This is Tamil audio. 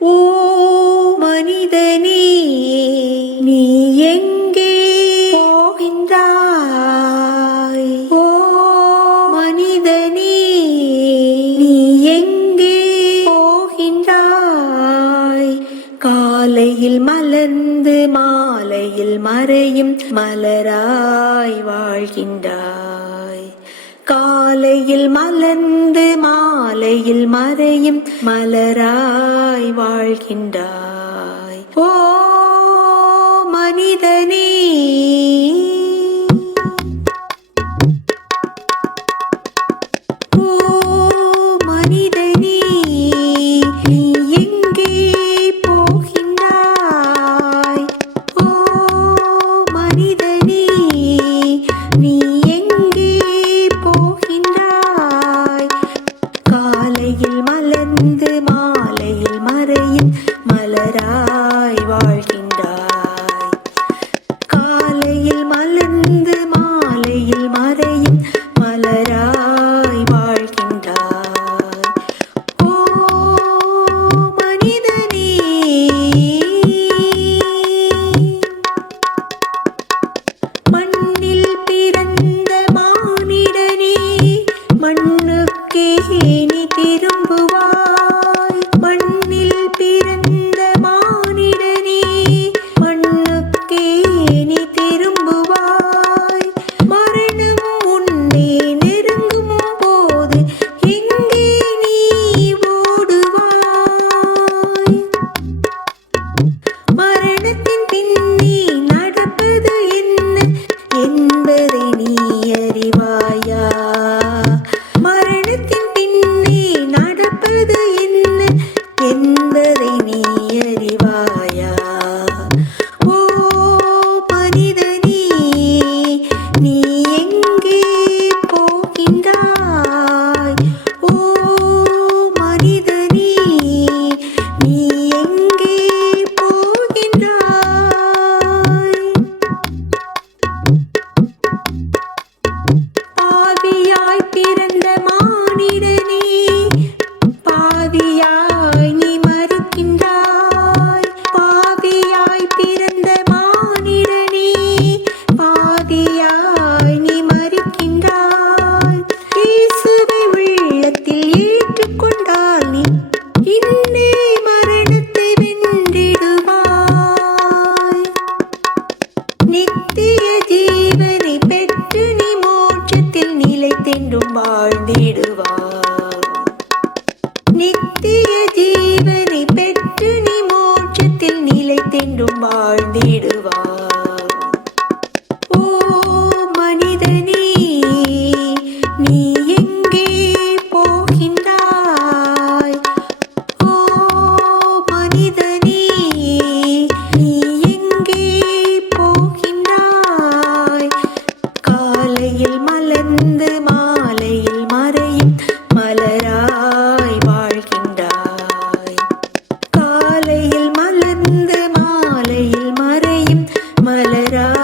ஓ மனிதனே, நீ எங்கே போகின்றாய்? ஓ மனிதனே, நீ எங்கே போகின்றாய்? காலையில் மலர்ந்து மாலையில் மறையும் மலராய் வாழ்கின்றாய். காலையில் மலர்ந்து மாலையில் மறையும் மலராய் வாழ்கின்றாய். ஓ மனிதனே, ஓ மனிதனே, நீ எங்கே போகின்றாய்? ஓ மனிதனே, நீ எங்கே போகின்றாய்? காலையில் மலர்ந்து மாலையில் மறையும் மலராய் வாழ்கின்றாய். காலையில் மலர்ந்து மாலையில் மறையும் மலராய் வாழ்கின்றாய். ஓ மனிதனே, மண்ணில் பிறந்த மானிடனே, மண்ணுக்கே நீ திரும்புவாய். மண்ணில் பிறந்த மானிடனே, மண்ணுக்கே நீ திரும்புவாய். மரணம் உன்னை நெருங்கும் போது எங்கே நீ ஓடுவாய்? மரணத்தின் பின்னே நடப்பது என்ன என்பதை நீ அறிவாயா? மரணத்தின் பின்னே நடப்பது என்ன என்பதை நீ அறிவாயா? ஓ மனிதனே, நீ எங்கே போகின்றாய்? ஓ மனிதனே, நீ எங்கே போகின்றாய்? பாவியாய் பிறந்த மானிடனே, பாவியாய் நீ மரிக்கின்றாய். பாவியாய் பிறந்த மானிடனே, பாவியாய் நீ மரிக்கின்றாய். இயேசுவை உள்ளத்தில் ஏற்றுக்கொண்டால் நீ இன்னே மரணத்தை வென்றிடுவாய். நித்திய ஜீவனை பெற்று நீ மோட்சத்தில் நிலைத்தென்றும் வாழ்ந்திடுவாய். நித்திய ஜீவனை பெற்று நீ மோட்சத்தில் நிலைத்தென்றும் வாழ்ந்திடுவாய். ஓ மனிதனே, நீ எங்கே போகின்றாய்? ஓ மனிதனே, நீ எங்கே போகின்றாய்? காலையில் மலர்ந்து மாலையில் மறையும் மலராய் வாழ்கின்றாய். காலையில் மலர்ந்து மாலையில் மறையும் மலராய்